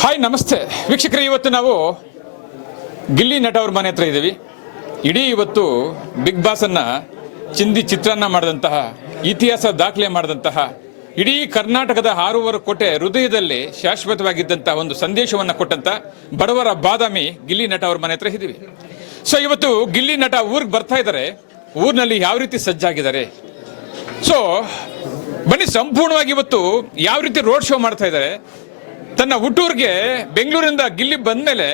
Hi, ನಮಸ್ತೆ. ವೀಕ್ಷಕರೇ, ಇವತ್ತು ನಾವು ಗಿಲ್ಲಿ ನಟ ಅವ್ರ ಮನೆ ಹತ್ರ ಇದ್ದೀವಿ. ಇಡೀ ಇವತ್ತು ಬಿಗ್ ಬಾಸನ್ನು ಚಿಂದಿ ಚಿತ್ರಾನ್ನ ಮಾಡಿದಂತಹ, ಇತಿಹಾಸ ದಾಖಲೆ ಮಾಡಿದಂತಹ, ಇಡೀ ಕರ್ನಾಟಕದ ಆರೂವರೆ ಕೋಟೆ ಹೃದಯದಲ್ಲಿ ಶಾಶ್ವತವಾಗಿದ್ದಂತಹ ಒಂದು ಸಂದೇಶವನ್ನು ಕೊಟ್ಟಂತ ಬಡವರ ಬಾದಾಮಿ ಗಿಲ್ಲಿ ನಟ ಅವ್ರ ಮನೆ ಹತ್ರ ಇದ್ದೀವಿ. ಸೊ ಇವತ್ತು ಗಿಲ್ಲಿ ನಟ ಊರಿಗೆ ಬರ್ತಾ ಇದ್ದಾರೆ ಊರಿನಲ್ಲಿ ಯಾವ ರೀತಿ ಸಜ್ಜಾಗಿದ್ದಾರೆ? ಸೊ ಬನ್ನಿ, ಸಂಪೂರ್ಣವಾಗಿ ಇವತ್ತು ಯಾವ ರೀತಿ ರೋಡ್ ಶೋ ಮಾಡ್ತಾ ಇದ್ದಾರೆ. ತನ್ನ ಹುಟ್ಟೂರಿಗೆ ಬೆಂಗಳೂರಿಂದ ಗಿಲ್ಲಿ ಬಂದ್ಮೇಲೆ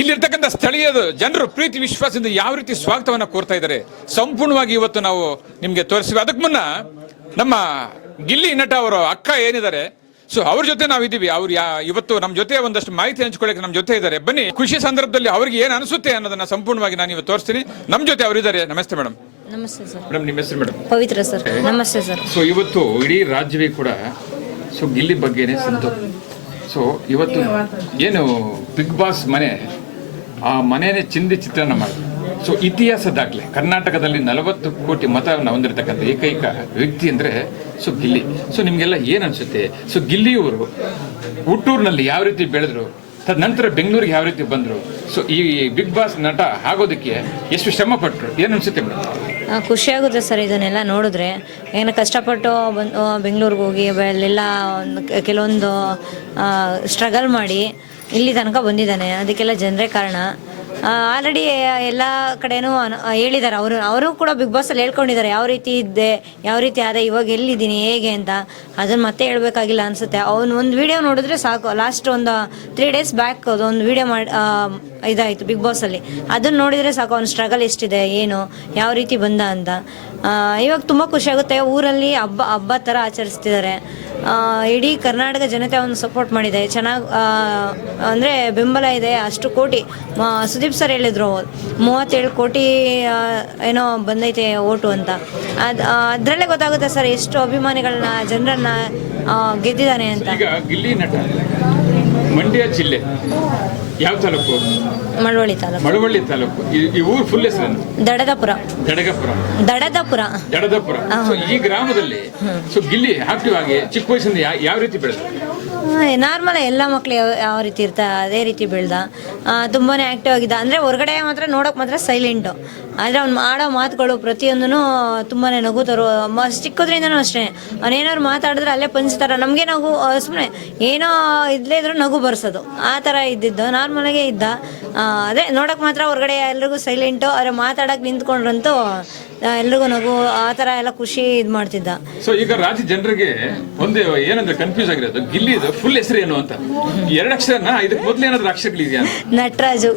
ಇಲ್ಲಿರ್ತಕ್ಕಂಥ ಸ್ಥಳೀಯ ಜನರು ಪ್ರೀತಿ, ವಿಶ್ವಾಸದಿಂದ ಯಾವ ರೀತಿ ಸ್ವಾಗತವನ್ನು ಕೋರ್ತಾ ಇದ್ದಾರೆ. ಸಂಪೂರ್ಣವಾಗಿ ಇವತ್ತು ನಾವು ನಿಮಗೆ ತೋರಿಸ್ತೀವಿ. ಅದಕ್ಕೆ ಮುನ್ನ ನಮ್ಮ ಗಿಲ್ಲಿ ನಟ ಅವರ ಅಕ್ಕ ಏನಿದ್ದಾರೆ, ಸೊ ಅವ್ರ ಜೊತೆ ನಾವು ಇದ್ದೀವಿ. ಅವ್ರು ಯಾ, ಇವತ್ತು ನಮ್ಮ ಜೊತೆ ಒಂದಷ್ಟು ಮಾಹಿತಿ ಹಂಚ್ಕೊಳ್ಳೋಕೆ ನಮ್ಮ ಜೊತೆ ಇದ್ದಾರೆ. ಬನ್ನಿ ಖುಷಿ ಸಂದರ್ಭದಲ್ಲಿ ಅವ್ರಿಗೆ ಏನು ಅನಿಸುತ್ತೆ ಅನ್ನೋದನ್ನ ಸಂಪೂರ್ಣವಾಗಿ ನಾನು ಇವತ್ತು ತೋರಿಸ್ತೀನಿ. ನಮ್ಮ ಜೊತೆ ಅವರಿದ್ದಾರೆ. ನಮಸ್ತೆ ಮೇಡಮ್ ನಮಸ್ತೆ ಸರ್. ಮೇಡಮ್ ನಿಮ್ಮ ಹೆಸರು ಮೇಡಮ್ ಪವಿತ್ರ ಸರ್. ನಮಸ್ತೆ ಸರ್. ಸೊ ಇವತ್ತು ಇಡೀ ರಾಜ್ಯವೇ ಕೂಡ ಸೊ ಗಿಲ್ಲಿ ಬಗ್ಗೆನೇ ಸಂತು ಸೊ ಇವತ್ತು ಏನು ಬಿಗ್ ಬಾಸ್ ಮನೆ ಆ ಮನೆನೇ ಚಿಂದಿ ಚಿತ್ರಣ ಮಾಡಿದ್ರು. ಸೊ ಇತಿಹಾಸ ದಾಖಲೆ ಕರ್ನಾಟಕದಲ್ಲಿ ನಲವತ್ತು ಕೋಟಿ ಮತವನ್ನು ಹೊಂದಿರತಕ್ಕಂಥ ಏಕೈಕ ವ್ಯಕ್ತಿ ಅಂದರೆ ಸೊ ಗಿಲ್ಲಿ. ಸೊ ನಿಮಗೆಲ್ಲ ಏನು ಅನಿಸುತ್ತೆ? ಸೊ ಗಿಲ್ಲಿಯವರು ಹುಟ್ಟೂರಿನಲ್ಲಿ ಯಾವ ರೀತಿ ಬೆಳೆದ್ರು ತದನಂತರ ಬೆಂಗಳೂರಿಗೆ ಯಾವ ರೀತಿ ಬಂದರು? ಸೊ ಈ ಬಿಗ್ ಬಾಸ್ ನಟ ಆಗೋದಕ್ಕೆ ಎಷ್ಟು ಶ್ರಮ ಪಟ್ಟರು ಏನು ಅನಿಸುತ್ತೆ ಮೇಡಮ್ ಆ, ಖುಷಿ ಆಗುತ್ತೆ ಸರ್ ಇದನ್ನೆಲ್ಲ ನೋಡಿದ್ರೆ. ಏನೋ ಕಷ್ಟಪಟ್ಟು ಬಂದು ಬೆಂಗಳೂರಿಗೆ ಹೋಗಿ ಅಲ್ಲೆಲ್ಲ ಒಂದು ಕೆಲವೊಂದು ಸ್ಟ್ರಗಲ್ ಮಾಡಿ ಇಲ್ಲಿ ತನಕ ಬಂದಿದ್ದಾನೆ. ಅದಕ್ಕೆಲ್ಲ ಜನರೇ ಕಾರಣ. ಆಲ್ರೆಡಿ ಎಲ್ಲ ಕಡೆನೂ ಹೇಳಿದ್ದಾರೆ ಅವರು ಅವರು ಕೂಡ ಬಿಗ್ ಬಾಸಲ್ಲಿ ಹೇಳ್ಕೊಂಡಿದ್ದಾರೆ ಯಾವ ರೀತಿ ಇದ್ದೆ, ಯಾವ ರೀತಿ ಆದ, ಇವಾಗ ಎಲ್ಲಿದ್ದೀನಿ, ಹೇಗೆ ಅಂತ. ಅದನ್ನು ಮತ್ತೆ ಹೇಳ್ಬೇಕಾಗಿಲ್ಲ ಅನ್ಸುತ್ತೆ. ಅವ್ನು ಒಂದು ವಿಡಿಯೋ ನೋಡಿದ್ರೆ ಸಾಕು. ಲಾಸ್ಟ್ ಒಂದು ತ್ರೀ ಡೇಸ್ ಬ್ಯಾಕ್ ಒಂದು ವಿಡಿಯೋ ಮಾಡಿ ಇದಾಯಿತು ಬಿಗ್ ಬಾಸಲ್ಲಿ ಅದನ್ನು ನೋಡಿದರೆ ಸಾಕು, ಅವ್ನ ಸ್ಟ್ರಗಲ್ ಎಷ್ಟಿದೆ, ಏನು, ಯಾವ ರೀತಿ ಬಂದ ಅಂತ. ಇವಾಗ ತುಂಬ ಖುಷಿಯಾಗುತ್ತೆ ಊರಲ್ಲಿ ಹಬ್ಬ ಹಬ್ಬ ಥರ ಆಚರಿಸ್ತಿದ್ದಾರೆ ಇಡೀ ಕರ್ನಾಟಕ ಜನತೆ ಅವನು ಸಪೋರ್ಟ್ ಮಾಡಿದೆ. ಚೆನ್ನಾಗಿ ಅಂದರೆ ಬೆಂಬಲ ಇದೆ. ಅಷ್ಟು ಕೋಟಿ ಸುದೀಪ್ ಸರ್ ಹೇಳಿದ್ರು. ಮೂವತ್ತೇಳು ಕೋಟಿ ಏನೋ ಬಂದೈತೆ ಓಟು ಅಂತ. ಅದು ಅದರಲ್ಲೇ ಗೊತ್ತಾಗುತ್ತೆ ಸರ್ ಎಷ್ಟು ಅಭಿಮಾನಿಗಳನ್ನ, ಜನರನ್ನ ಗೆದ್ದಿದ್ದಾನೆ ಅಂತ. ಮಂಡ್ಯ ಜಿಲ್ಲೆ, ಯಾವ ತಾಲೂಕು? ಮಳವಳ್ಳಿ ತಾಲೂಕು. ಮಳವಳ್ಳಿ ತಾಲೂಕು. ಈ- ಈ ಊರು ಫುಲ್ ಹೆಸರು ದಡದಪುರ. ದಡಗಪುರ ದಡದಪುರ. ದಡದಪುರ. ಸೊ ಈ ಗ್ರಾಮದಲ್ಲಿ ಸೊ ಗಿಲ್ಲಿ ಆಕ್ಟಿವ್ ಆಗಿ ಚಿಕ್ಕ ವಯಸ್ಸಿಂದ ಯಾ- ಯಾವ ರೀತಿ ಬೆಳೆದ್ರು? ನಾರ್ಮಲ್ ಎಲ್ಲ ಮಕ್ಕಳು ಯಾವ ಯಾವ ರೀತಿ ಇರ್ತಾ ಅದೇ ರೀತಿ ಬೆಳ್ದ. ತುಂಬಾನೇ ಆಕ್ಟಿವ್ ಆಗಿದ್ದ. ಅಂದರೆ ಹೊರಗಡೆ ಮಾತ್ರ ನೋಡೋಕೆ ಮಾತ್ರ ಸೈಲೆಂಟು ಆದರೆ ಅವ್ನು ಮಾಡೋ ಮಾತುಗಳು ಪ್ರತಿಯೊಂದೂ ತುಂಬಾ ನಗು ತರೋ ಚಿಕ್ಕದ್ರಿಂದನೂ ಅಷ್ಟೇ. ಅವನೇನಾದ್ರು ಮಾತಾಡಿದ್ರೆ ಅಲ್ಲೇ ಪಂಚ್ತಾರ. ನಮಗೆ ನಗು ಸುಮ್ಮನೆ ಏನೋ ಇದ್ಲೇ ಇದ್ರೂ ನಗು ಬರ್ಸೋದು. ಆ ಥರ ಇದ್ದಿದ್ದು. ನಾರ್ಮಲಾಗೆ ಇದ್ದ. ಅದೇ ನೋಡೋಕೆ ಮಾತ್ರ ಹೊರಗಡೆ ಎಲ್ರಿಗೂ ಸೈಲೆಂಟು. ಆದರೆ ಮಾತಾಡಕ್ಕೆ ನಿಂತ್ಕೊಂಡ್ರಂತೂ ಎಲ್ರಿಗೂ ನಗು ಆ ಥರ ಎಲ್ಲ ಖುಷಿ ಇದು ಮಾಡ್ತಿದ್ದ. ಸೊ ಈಗ ರಾಜ್ಯ ಜನರಿಗೆ ಒಂದು ಏನಂದ್ರೆ ಕನ್ಫ್ಯೂಸ್ ಆಗಿರೋದು. ಗಿಲ್ಲಿದು ಫುಲ್ ಹೆಸರು ಏನು ಅಂತ. ಎರಡು ಅಕ್ಷರನ ಇದಕ್ಕೆ ಮೊದಲು ಏನಾದ್ರು ಅಕ್ಷರಗಳಿದೆಯಾ ನಟರಾಜು.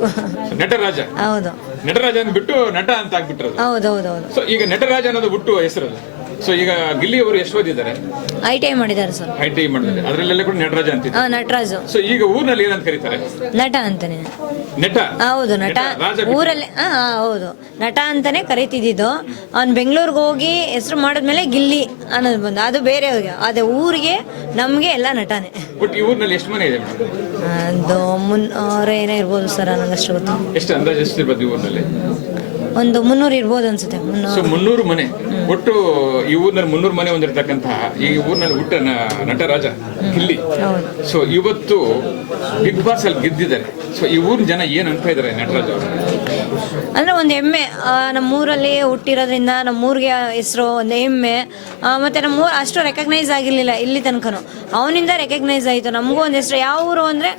ನಟರಾಜ. ಹೌದು. ನಟರಾಜ ಬಿಟ್ಟು ನಟ ಅಂತ ಆಗ್ಬಿಟ್ರೆ ಸೊ ಈಗ ನಟರಾಜ ಅನ್ನೋದು ಬಿಟ್ಟು ಹೆಸರು ಸೊ ಈಗ ಗಿಲ್ಲಿ ಅವರು ಎಷ್ಟು ಓದಿದ್ದಾರೆ ಐ ಟಿ ಐ ಮಾಡಿದ್ದಾರೆ ಸರ್ ಐ ಟಿ ಮಾಡಿದ್ದಾರೆ. ಅದರಲ್ಲೆಲ್ಲ ಕೂಡ ನಟರಾಜ ಅಂತಿದ್ರು ಹಾಂ ನಟರಾಜು. ಸೊ ಈಗ ಊರಿನಲ್ಲಿ ಏನಂತ ಕರೀತಾರೆ? ನಟ ಅಂತಾನೆ. ನಟ? ಹೌದು ನಟ. ರಾಜ ಬಿಟ್ಟು. ಊರಲ್ಲಿ ಹಾಂ ಹೌದು. ನಟ ಅಂತಾನೆ ಕರಿತಿದ್ದಿದ್ದು. ಅವ್ನು ಬೆಂಗಳೂರಿಗೆ ಹೋಗಿ ಹೆಸರು ಮಾಡಿದ್ಮೇಲೆ ಗಿಲ್ಲಿ ಅನ್ನೋದು ಬಂದು. ಅದು ಬೇರೆ ಬೇರೆಯವ್ರಿಗೆ ಅದೇ ಊರಿಗೆ ನಮಗೆ ಎಲ್ಲ ನಟನೇ. ಬಟ್ ಈ ಊರಿನಲ್ಲಿ ಎಷ್ಟು ಮನೆ ಇದೆ ಮೇಡಮ್? ಅದು ಮುನ್ನೂರ ಏನೇ ಇರ್ಬೋದು ಸರ್ ನನಗಷ್ಟು ಗೊತ್ತು. ಎಷ್ಟು ಅಂದಾಜು ಎಷ್ಟು ಇರ್ಬೋದು ಈ ಊರಿನಲ್ಲಿ? ಒಂದು ಮುನ್ನೂರು ಇರ್ಬೋದು ಅನ್ಸುತ್ತೆ. ಮುನ್ನೂರು. ಸೊ ಮುನ್ನೂರು ಮನೆ. ಒಟ್ಟು ಈ ಊರಿನಲ್ಲಿ ಮುನ್ನೂರು ಮನೆ ಹೊಂದಿರತಕ್ಕಂತಹ ಈ ಊರಿನಲ್ಲಿ ಹುಟ್ಟ ನಟರಾಜ ಇಲ್ಲಿ ಸೊ ಇವತ್ತು ಬಿಗ್ ಬಾಸ್ ಅಲ್ಲಿ ಗೆದ್ದಿದ್ದಾರೆ. ಸೊ ಈ ಊರಿನ ಜನ ಏನ್ ಅಂತ ಇದ್ದಾರೆ ನಟರಾಜ್ ಅವರು? ಅಂದರೆ ಒಂದು ಹೆಮ್ಮೆ. ನಮ್ಮ ನಮ್ಮೂರಲ್ಲಿ ಹುಟ್ಟಿರೋದ್ರಿಂದ ನಮ್ಮೂರಿಗೆ ಹೆಸರು ಒಂದು ಹೆಮ್ಮೆ. ಮತ್ತು ಮತ್ತೆ ನಮ್ಮೂರು ಅಷ್ಟು ರೆಕಗ್ನೈಸ್ ಆಗಿರಲಿಲ್ಲ ಇಲ್ಲಿ ತನಕನೂ. ಅವನಿಂದ ರೆಕಗ್ನೈಸ್ ಆಯಿತು. ನಮಗೂ ಒಂದು ಹೆಸರು. ಯಾವ ಊರು ಅಂದರೆ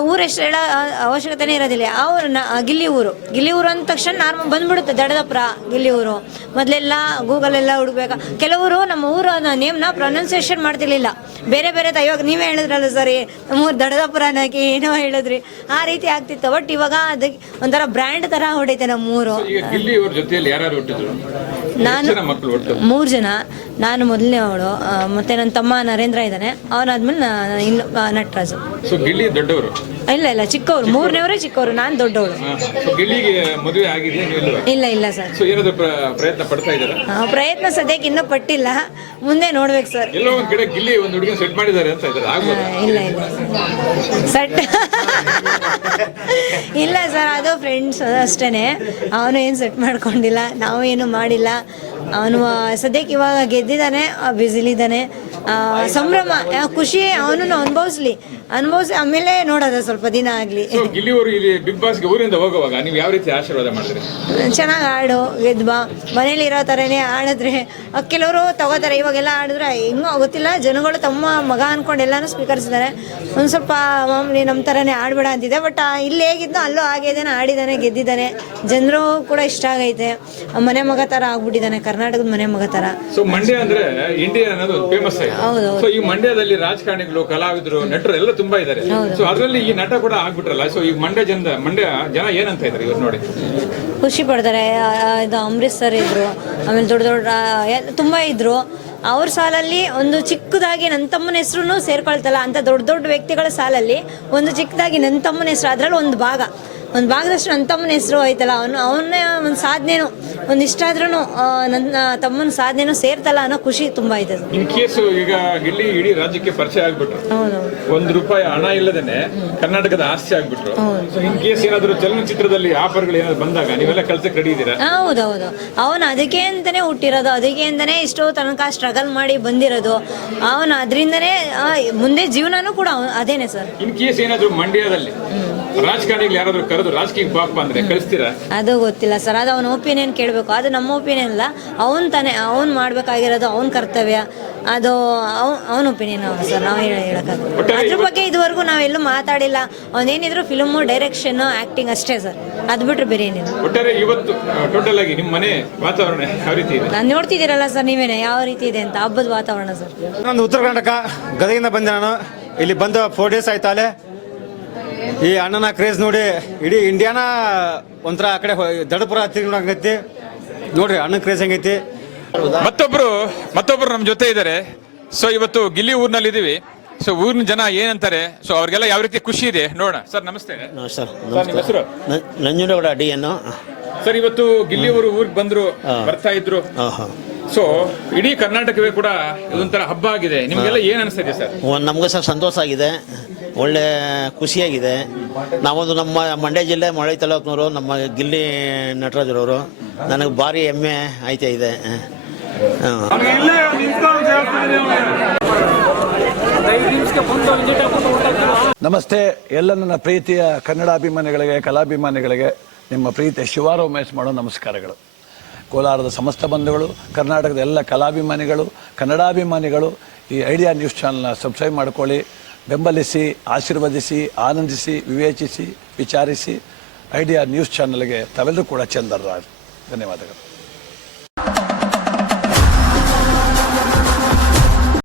ಊರು ಹೆಸರು ಹೇಳೋ ಅವಶ್ಯಕತೆನೇ ಇರೋದಿಲ್ಲ. ಆ, ಗಿಲ್ಲಿ ಊರು. ಗಿಲ್ಲಿ ಊರು ಅಂದ ತಕ್ಷಣ ನಾರ್ಮಲ್ ಬಂದ್ಬಿಡುತ್ತೆ ದಡದಪುರ ಗಿಲ್ಲಿ ಊರು. ಮೊದಲೆಲ್ಲ ಗೂಗಲೆಲ್ಲ ಹುಡುಕ್ಬೇಕು. ಕೆಲವರು ನಮ್ಮ ಊರು ನೇಮ್ನ ಪ್ರೊನೌನ್ಸಿಯೇಷನ್ ಮಾಡ್ತಿರ್ಲಿಲ್ಲ. ಬೇರೆ ಬೇರೆ ಇವಾಗ ನೀವೇ ಹೇಳಿದ್ರಲ್ಲ ಸರಿ ನಮ್ಮೂರು ದಡದಪುರ ಅನ್ನೋಕೆ ಏನೋ ಹೇಳಿದ್ರಿ. ಆ ರೀತಿ ಆಗ್ತಿತ್ತು. ಬಟ್ ಇವಾಗ ಅದಕ್ಕೆ ಒಂಥರ ಬ್ರ್ಯಾಂಡ್ ಥರ ಹೊಡೈತೆ ನಮ್ಮೂರು ನಾನು ಮೂರು ಜನ. ನಾನು ಮೊದಲನೇ ಅವಳು. ಮತ್ತೆ ನನ್ನ ತಮ್ಮ ನರೇಂದ್ರ ಇದ್ದಾನೆ. ಅವನಾದ್ಮೇಲೆ ಇನ್ನು ನಟರಾಜು. ದೊಡ್ಡವರು? ಇಲ್ಲ ಇಲ್ಲ ಚಿಕ್ಕವರು. ಮೂರನೇವರೇ ಚಿಕ್ಕವರು. ನಾನು ದೊಡ್ಡವಳು. ಗಿಲ್ಲಿಗೆ ಮದುವೆ ಆಗಿದೆ ಇಲ್ಲ ಇಲ್ಲ ಸರ್. ಪ್ರಯತ್ನ ಪಡ್ತಾ ಇದ್ದಾರೆ? ಪ್ರಯತ್ನ ಸದ್ಯಕ್ಕೆ ಇನ್ನೂ ಪಟ್ಟಿಲ್ಲ. ಮುಂದೆ ನೋಡ್ಬೇಕು ಸರ್. ಎಲ್ಲೋ ಒಂದ್ ಕಡೆ ಗಿಲ್ಲಿ ಒಂದು ಹುಡುಗಿ ಸೆಟ್ ಮಾಡಿದ್ದಾರೆ ಅಂತ ಇದ್ದಾರೆ. ಇಲ್ಲ ಇಲ್ಲ. ಸೆಟ್ ಇಲ್ಲ ಸರ್. ಅದು ಫ್ರೆಂಡ್ಸ್ ಅಷ್ಟೇನೆ. ಅವನು ಏನು ಸೆಟ್ ಮಾಡ್ಕೊಂಡಿಲ್ಲ ನಾವು ಏನು ಮಾಡಿಲ್ಲ. ಅವನು ಸದ್ಯಕ್ಕೆ ಇವಾಗ ಗೆದ್ದಿದ್ದಾನೆ ಬ್ಯುಸಿಲಿದ್ದಾನೆ ಆ, ಸಂಭ್ರಮ ಖುಷಿ ಅವನು ಅನುಭವಿಸ್ಲಿ. ಅನುಭವಿಸಿ ಆಮೇಲೆ ನೋಡೋದ ಸ್ವಲ್ಪ ದಿನ ಆಗಲಿ. ಸೊ ಗಿಲ್ಲಿಯವರು ಇಲ್ಲಿ ಬಿಗ್ ಬಾಸ್ಗೆ ಊರಿಂದ ಹೋಗುವಾಗ ನೀವು ಯಾವ ರೀತಿ ಆಶೀರ್ವಾದ ಮಾಡಿದ್ರಿ? ಚೆನ್ನಾಗಿ ಆಡು ಗೆದ್ದು ಬಾ. ಮನೇಲಿ ಇರೋ ತರನೇ ಆಡಿದ್ರೆ ಕೆಲವರು ತಗೋತಾರೆ. ಇವಾಗೆಲ್ಲ ಆಡಿದ್ರೆ ಇನ್ನೂ ಗೊತ್ತಿಲ್ಲ. ಜನಗಳು ತಮ್ಮ ಮಗ ಅನ್ಕೊಂಡು ಎಲ್ಲಾನು ಸ್ವೀಕರಿಸಿದ್ದಾರೆ. ಒಂದು ಸ್ವಲ್ಪ ಮಾಮೂಲಿ ನಮ್ಮ ಥರನೇ ಆಡಬೇಡ ಅಂತಿದೆ. ಬಟ್ ಇಲ್ಲಿ ಹೇಗಿದ್ನೋ ಅಲ್ಲೂ ಹಾಗೆ ಇದ್ದಾನೆ ಆಡಿದ್ದಾನೆ ಗೆದ್ದಿದ್ದಾನೆ. ಜನರು ಕೂಡ ಇಷ್ಟ ಆಗೈತೆ. ಮನೆ ಮಗ ಥರ ಆಗ್ಬಿಟ್ಟಿದ್ದಾನೆ. ಕರ್ನಾಟಕದ ಮನೆ ಮಗ ಥರ ಸೊ ಮಂಡ್ಯ ಅಂದ್ರೆ ಇಂಡಿಯಾ ಅನ್ನೋದು ಫೇಮಸ್ ಹೌದು ಸೊ ಈ ಮಂಡ್ಯದಲ್ಲಿ ರಾಜಕಾರಣಿಗಳು ಕಲಾವಿದರು ನಟರು ಎಲ್ಲ ತುಂಬಾ ಇದ್ದಾರೆ. ಸೊ ಅದರಲ್ಲಿ ಈ ನಟ ಕೂಡ ಆಗ್ಬಿಟ್ರಲ್ಲ? ಸೊ ಈ ಮಂಡ್ಯ ಜನ ಮಂಡ್ಯ ಜನ ಏನಂತ ಇದ್ದಾರೆ ಇವ್ರು ನೋಡಿ? ಖುಷಿ ಪಡ್ತಾರೆ. ಆ, ಆ, ಇದು ಅಂಬರೀಶ್ ಸರ್ ಇದ್ರು ಆಮೇಲೆ ದೊಡ್ಡ ದೊಡ್ಡ ಆ, ಎಲ್- ತುಂಬಾ ಇದ್ರು. ಅವ್ರ ಸಾಲಲ್ಲಿ ಒಂದು ಚಿಕ್ಕದಾಗಿ ನನ್ನ ತಮ್ಮನ ಹೆಸರು ಸೇರ್ಕೊಳ್ತಲ್ಲ ಅಂತ ದೊಡ್ಡ ದೊಡ್ಡ ವ್ಯಕ್ತಿಗಳ ಸಾಲಲ್ಲಿ ಒಂದು ಚಿಕ್ಕದಾಗಿ ನನ್ನ ತಮ್ಮನ ಹೆಸರು ಅದ್ರಲ್ಲಿ ಒಂದು ಭಾಗ. ಒಂದು ಭಾಗದಷ್ಟು ನನ್ನ ತಮ್ಮನ ಹೆಸರು ಆಯ್ತಲ್ಲ ಅವನು ಅವನೇ ಒಂದು ಸಾಧನೆನು ಒಂದು ಇಷ್ಟ ಆದ್ರೂ ನನ್ನ ತಮ್ಮನ ಸಾಧನೆನೂ ಸೇರ್ತಲ್ಲ ಅನ್ನೋ ಖುಷಿ ತುಂಬಾ ಇದೆ ಇನ್ ಕೇಸ್ ಈಗ ಇಲ್ಲಿ ಇಡೀ ರಾಜ್ಯಕ್ಕೆ ಪರಿಚಯ ಆಗ್ಬಿಟ್ರು. ಒಂದು ರೂಪಾಯಿ ಹಣ ಇಲ್ಲದೇನೆ ಕರ್ನಾಟಕದ ಆಸ್ತಿ ಆಗ್ಬಿಟ್ರು. ಇನ್ ಕೇಸ್ ಏನಾದ್ರು ಚಲನಚಿತ್ರದಲ್ಲಿ ಆಫರ್ಗಳು ಏನಾದ್ರು ಬಂದಾಗ ನೀವೆಲ್ಲ ಕಳ್ಸಕ್ ರೆಡಿ ಇದ್ದೀರಾ? ಹೌದೌದು. ಅವನು ಅದಕ್ಕೆ ಅಂತಾನೆ ಹುಟ್ಟಿರೋದು ಅದಕ್ಕೆ ಅಂತಾನೆ ಇಷ್ಟೋ ತನಕ ಸ್ಟ್ರಗಲ್ ಮಾಡಿ ಬಂದಿರೋದು. ಅವನು ಅದರಿಂದನೇ ಮುಂದೆ ಜೀವನನೂ ಕೂಡ ಅದೇನೆ ಸರ್. ಇನ್ ಕೇಸ್ ಏನಾದ್ರು ಮಂಡ್ಯದಲ್ಲಿ ರಾಜಕಾರಣಿಗಳು ಯಾರಾದ್ರೂ ಕರೆದು ರಾಜಕೀಯ ಪಾಪ ಅಂದ್ರೆ ಕಳಿಸ್ತೀರಾ? ಅದು ಗೊತ್ತಿಲ್ಲ ಸರ್. ಅದು ಅವನ ಒಪಿನಿಯನ್ ಕೇಳಬೇಕು. ಅದು ನಮ್ಮ ಒಪಿನಿಯನ್ ಅಲ್ಲ. ಅವನ್ ತಾನೇ ಅವ್ನು ಮಾಡ್ಬೇಕಾಗಿರೋದು ಅವನ್ ಕರ್ತವ್ಯ. ಅದು ಅವನ ಒಪಿನಿಯನ್ ಅವನು ಸರ್. ನಾವು ಹೇಳಕ್ಕಾಗಲ್ಲ. ಅದ್ರ ಬಗ್ಗೆ ಇದುವರೆಗೂ ನಾವೆಲ್ಲೂ ಮಾತಾಡಿಲ್ಲ. ಅವನೇನಿದ್ರು ಫಿಲ್ಮು ಡೈರೆಕ್ಷನ್ ಆಕ್ಟಿಂಗ್ ಅಷ್ಟೇ ಸರ್. ಅದು ಬಿಟ್ರೆ ಬೇರೆ ಏನಿಲ್ಲ. ಒಟ್ಟಾರೆ ಇವತ್ತು ಟೋಟಲ್ ಆಗಿ ನಿಮ್ಮ ಮನೆ ವಾತಾವರಣ ಯಾವ ರೀತಿ ಇದೆ? ನಾನು ನೋಡ್ತಿದ್ದೀರಲ್ಲ ಸರ್ ನೀವೇನೆ? ಯಾವ ರೀತಿ ಇದೆ ಅಂತ? ಹಬ್ಬದ ವಾತಾವರಣ ಸರ್. ನಾನು ಉತ್ತರ ಕರ್ನಾಟಕ. ಗದಗಿಂದ ಬಂದೆ ನಾನು. ಇಲ್ಲಿ ಬಂದು ಫೋರ್ ಡೇಸ್ ಆಯ್ತಾಲೆ ಈ ಅಣ್ಣನ ಕ್ರೇಜ್ ನೋಡಿ ಇಡೀ ಇಂಡಿಯಾನ ಒಂಥರ ಆ ಕಡೆ ದಡಪುರ ತಿರುಗಿ ನೋಡ್ರಿ ಅಣ್ಣನ ಕ್ರೇಜ್ ಹೆಂಗೈತಿ. ಮತ್ತೊಬ್ರು ಮತ್ತೊಬ್ರು ನಮ್ಮ ಜೊತೆ ಇದ್ದಾರೆ ಸೊ ಇವತ್ತು ಗಿಲ್ಲಿ ಊರಿನಲ್ಲಿ ಇದೀವಿ. ಸೊ ಊರಿನ ಜನ ಏನಂತಾರೆ? ಸೊ ಅವ್ರಿಗೆಲ್ಲ ಯಾವ ರೀತಿ ಖುಷಿ ಇದೆ? ನೋಡೋಣ. ಸರ್ ನಮಸ್ತೆ. ಸರ್ ನಿಮ್ಮ ಹೆಸರು? ನ- ನಂಜನಗೌಡ ಡಿ ಎನ್. ಸರ್ ಇವತ್ತು ಗಿಲ್ಲಿ ಊರು ಊರಿಗೆ ಬಂದ್ರು ಬರ್ತಾ ಇದ್ರು. ಸೊ ಇಡೀ ಕರ್ನಾಟಕವೇ ಕೂಡ ಇದೊಂಥರ ಹಬ್ಬ ಆಗಿದೆ. ನಿಮಗೆಲ್ಲ ಏನು ಅನಿಸ್ತಿದೆ ಸರ್? ನಮಗೂ ಸರ್ ಸಂತೋಷ ಆಗಿದೆ. ಒಳ್ಳೆ ಖುಷಿಯಾಗಿದೆ. ನಾವೊಂದು ನಮ್ಮ ಮಂಡ್ಯ ಜಿಲ್ಲೆ ಮಳೆ ತಾಲೂಕಿನವರು ನಮ್ಮ ಗಿಲ್ಲಿ ನಟರಾಜರವರು. ನನಗೆ ಭಾರಿ ಹೆಮ್ಮೆ ಆಯ್ತಾ ಇದೆ. ನಮಸ್ತೆ. ಎಲ್ಲ ನನ್ನ ಪ್ರೀತಿಯ ಕನ್ನಡಾಭಿಮಾನಿಗಳಿಗೆ ಕಲಾಭಿಮಾನಿಗಳಿಗೆ ನಿಮ್ಮ ಪ್ರೀತಿಯ ಶಿವಾರ ಉಮೇಶ್ ಮಾಡೋ ನಮಸ್ಕಾರಗಳು. ಕೋಲಾರದ ಸಮಸ್ತ ಬಂಧುಗಳು, ಕರ್ನಾಟಕದ ಎಲ್ಲ ಕಲಾಭಿಮಾನಿಗಳು, ಕನ್ನಡಾಭಿಮಾನಿಗಳು, ಈ ಐಡಿಯಾ ನ್ಯೂಸ್ ಚಾನಲ್ನ ಸಬ್ಸ್ಕ್ರೈಬ್ ಮಾಡ್ಕೊಳ್ಳಿ. ಬೆಂಬಲಿಸಿ, ಆಶೀರ್ವದಿಸಿ, ಆನಂದಿಸಿ, ವಿವೇಚಿಸಿ, ವಿಚಾರಿಸಿ, ಐಡಿಯಾ ನ್ಯೂಸ್ ಚಾನಲ್ಗೆ ತಾವೆಲ್ಲರೂ ಕೂಡ ಚಂದರ್ರಾಜ್. ಧನ್ಯವಾದಗಳು.